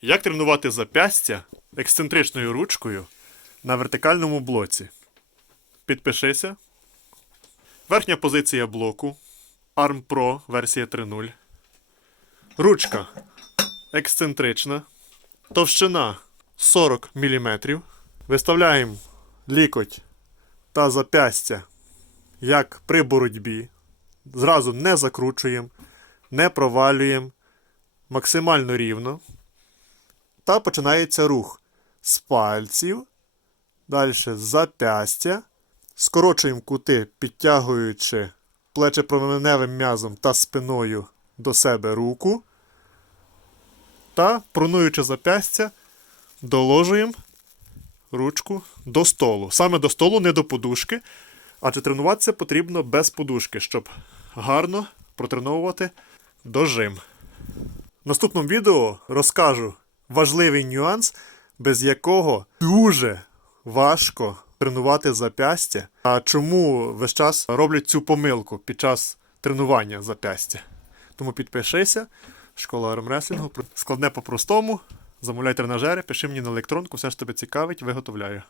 Як тренувати запястя ексцентричною ручкою на вертикальному блоці? Підпишися. Верхня позиція блоку. Arm Pro версія 3.0. Ручка ексцентрична. Товщина 40 мм. Виставляємо лікоть та запястя як при боротьбі. Зразу не закручуємо, не провалюємо. Максимально рівно. Та починається рух з пальців, далі з запястя. Скорочуємо кути, підтягуючи плечепроменевим м'язом та спиною до себе руку. Та, пронуючи запястя, доложуємо ручку до столу. Саме до столу, не до подушки. Адже тренуватися потрібно без подушки, щоб гарно протреновувати дожим. В наступному відео розкажу важливий нюанс, без якого дуже важко тренувати запястя. А чому весь час роблять цю помилку під час тренування запястя? Тому підпишися, школа армреслінгу. Складне по-простому. Замовляй тренажери, пиши мені на електронку, все ж тебе цікавить, виготовляю.